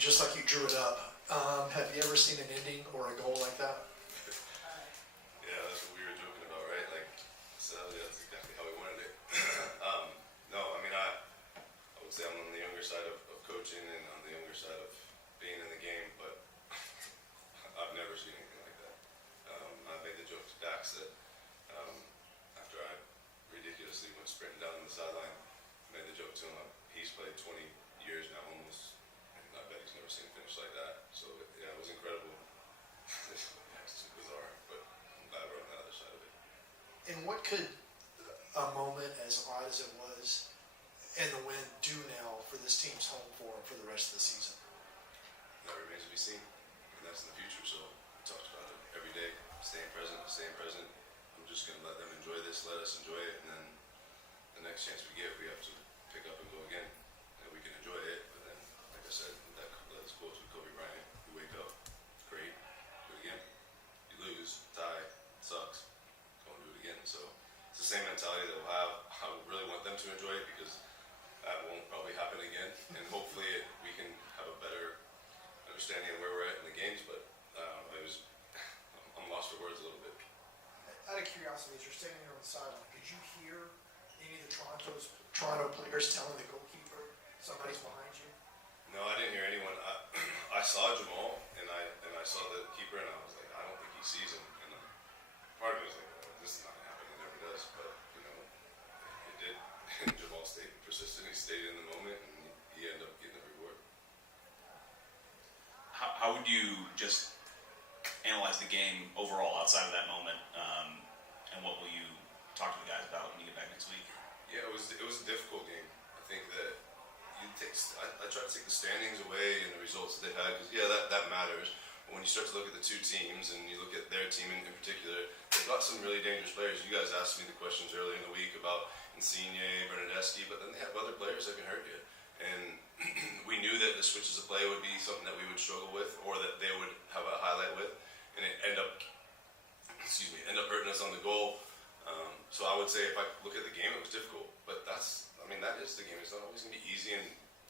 just like you drew it up. Have you ever seen an ending or a goal like that? Yeah, that's what we were joking about, right? Like, so yeah, that's exactly how we wanted it. No, I mean, I would say I'm on the younger side of coaching and on the younger side of being in the game, but I've never seen anything like that. I made the joke to Dax that after I ridiculously went sprinting down the sideline, made the joke to him. He's played 20 years now, almost, and I bet he's never seen a finish like that. So yeah, it was incredible. It's just bizarre, but I'm glad we're on the other side of it. And what could a moment as odd as it was and the win do now for this team's home form for the rest of the season? That remains to be seen, and that's in the future. So we talked about it every day, staying present, staying present. I'm just going to let them enjoy this, let us enjoy it, and then the next chance we get, we have to pick up and go again. And we can enjoy it, but then, like I said, that's close with Kobe Bryant. You wake up, great, do it again. You lose, tie, sucks, go and do it again. So it's the same mentality that we'll have. I really want them to enjoy it because that won't probably happen again, and hopefully we can have a better understanding of where we're at in the games. But I'm lost for words a little bit. Out of curiosity, as you're standing there on the sideline, could you hear any of the Toronto players telling the goalkeeper somebody's behind you? No, I didn't hear anyone. I saw Jamal and I saw the keeper, and I was like, I don't think he sees him. And part of me was like, oh, this is not gonna happen. It never does. But it did. And Jamal stayed persistent. He stayed in the moment, and he ended up getting the reward. How would you just analyze the game overall outside of that moment, and what will you talk to the guys about when you get back next week? Yeah, it was a difficult game. I think that I try to take the standings away and the results that they've had because that matters. But when you start to look at the two teams and you look at their team in particular, they've got some really dangerous players. You guys asked me the questions earlier in the week about Insigne, Bernadeschi, but then they have other players that can hurt you. And we knew that the switches of play would be something that we would struggle with, or that they would have a highlight with, and it end up hurting us on the goal. So I would say if I look at the game, it was difficult, but that is the game. It's not always going to be easy, and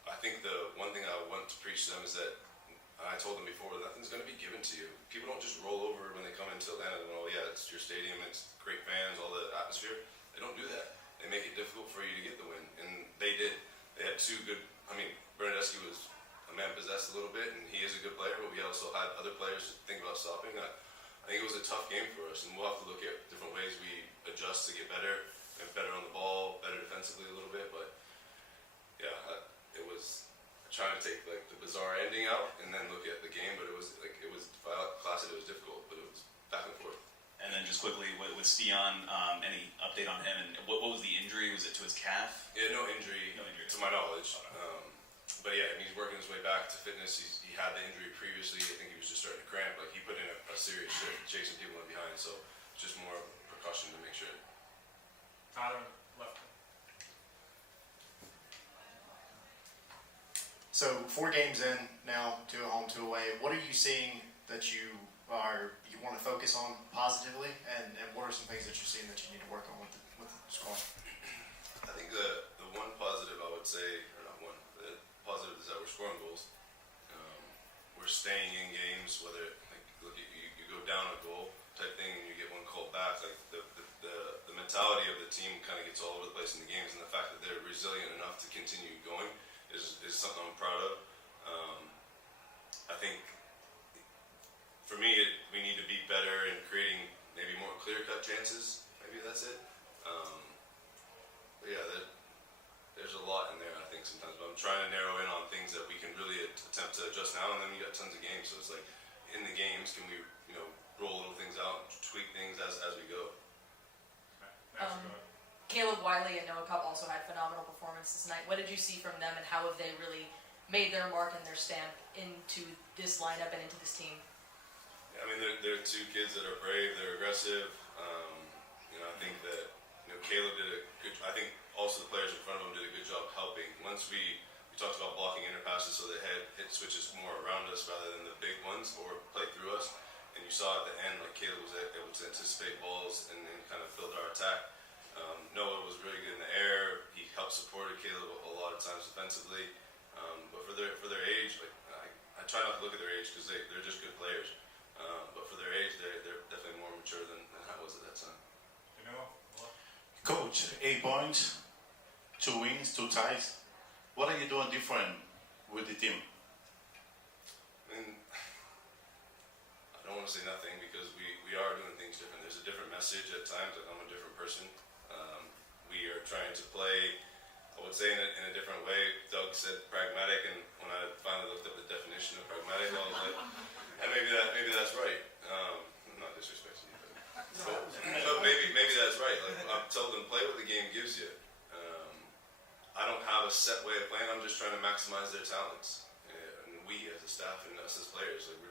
I think the one thing I want to preach to them is that I told them before, nothing's going to be given to you. People don't just roll over when they come into Atlanta and go, oh yeah, it's your stadium, it's great fans, all the atmosphere. They don't do that. They make it difficult for you to get the win, and they did. They had two good. Bernadeschi was a man possessed a little bit, and he is a good player, but we also had other players to think about stopping. I think it was a tough game for us, and we'll have to look at different ways we adjust to get better and better on the ball, better defensively a little bit. But yeah, it was trying to take like the bizarre ending out and then look at the game. But it was classic. It was difficult, but it was back and forth. And then just quickly with Stian, any update on him? And what was the injury? Was it to his calf? Yeah, no injury to my knowledge. But yeah, he's working his way back to fitness. He had the injury previously. I think he was just starting to cramp. Like he put in a serious shift, chasing people in behind. So it's just more precaution to make sure. Tyler, left. So 4 games in now, 2 at home, 2 away. What are you seeing that you want to focus on positively, and what are some things that you're seeing that you need to work on with the squad? I think the one positive I would say, or not one, the positive is that we're scoring goals. We're staying in games, whether like look at you go down a goal type thing and you get one called back. Like the mentality of the team kind of gets all over the place in the games, and the fact that they're resilient enough to continue going is something I'm proud of. I think for me, we need to be better in creating maybe more clear-cut chances. Maybe that's it. But yeah, there's a lot in there, I think, sometimes. But I'm trying to narrow in on things that we can really attempt to adjust now, and then we got tons of games. So it's like, in the games, can we, roll little things out, tweak things as we go. Caleb Wiley and Noah Cup also had phenomenal performances tonight. What did you see from them, and how have they really made their mark and their stamp into this lineup and into this team? Yeah, they're two kids that are brave, they're aggressive. I think that Caleb did a good. I think also the players in front of him did a good job helping. Once we talked about blocking inner passes so the hit switches more around us rather than the big ones or play through us. And you saw at the end, like Caleb was able to anticipate balls and kind of filled our attack. Noah was really good in the air. He helped support Caleb a lot of times defensively. But for their age, like they're just good players. But for their age, they're definitely more mature than I was at that time. You know, Coach, 8 points, 2 wins, 2 ties. What are you doing different with the team? I mean, I don't want to say nothing because we are doing things different. There's a different message at times. That I'm a different person. We are trying to play, I would say, in a different way. Doug said pragmatic, and when I finally looked up the definition of pragmatic, I was like, and maybe that's right. I'm not disrespecting you, but maybe that's right. Like I've told them, play what the game gives you. I don't have a set way of playing. I'm just trying to maximize their talents. And we as a staff and us as players, like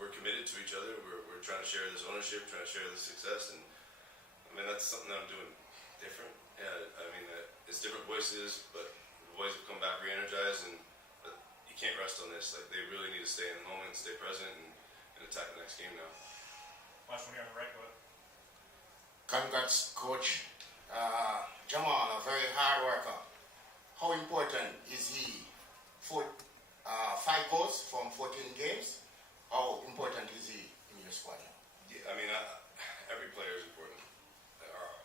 we're committed to each other. We're trying to share this ownership, trying to share this success, and I mean that's something that I'm doing different. Yeah, I mean it's different voices, but the boys have come back re-energized, and but you can't rest on this. Like they really need to stay in the moment, stay present, and attack the next game now. last one here on the right, go ahead. Congrats, Coach. Jamal, a very hard worker. How important is he? 5 goals from 14 games. How important is he in your squad now? Yeah, I mean, every player is important.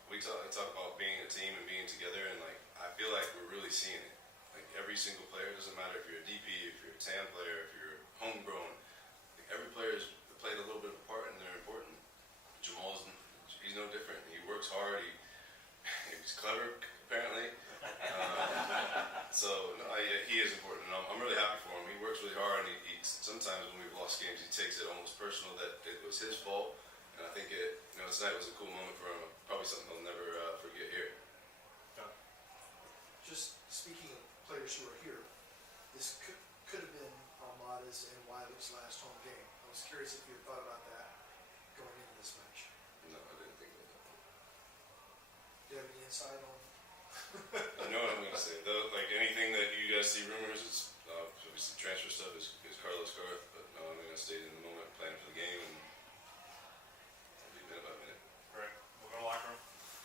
We talk about being a team and being together, and like I feel like we're really seeing it. Like every single player, doesn't matter if you're a DP, if you're a TAM player, if you're homegrown. Like every player has played a little bit of a part, and they're important. He's no different. He works hard. He's clever, apparently. So no, he is important, and I'm really happy for him. He works really hard, and he sometimes when we've lost games, he takes it almost personal that it was his fault. And I think tonight was a cool moment for him. Probably something he'll never forget here. Just speaking of players who are here, this could have been Armada's and Wiley's last home game. I was curious if you had thought about that going into this match. No, I didn't think about that. Do you have any insight on? I know what I'm going to say. Like anything that you guys see rumors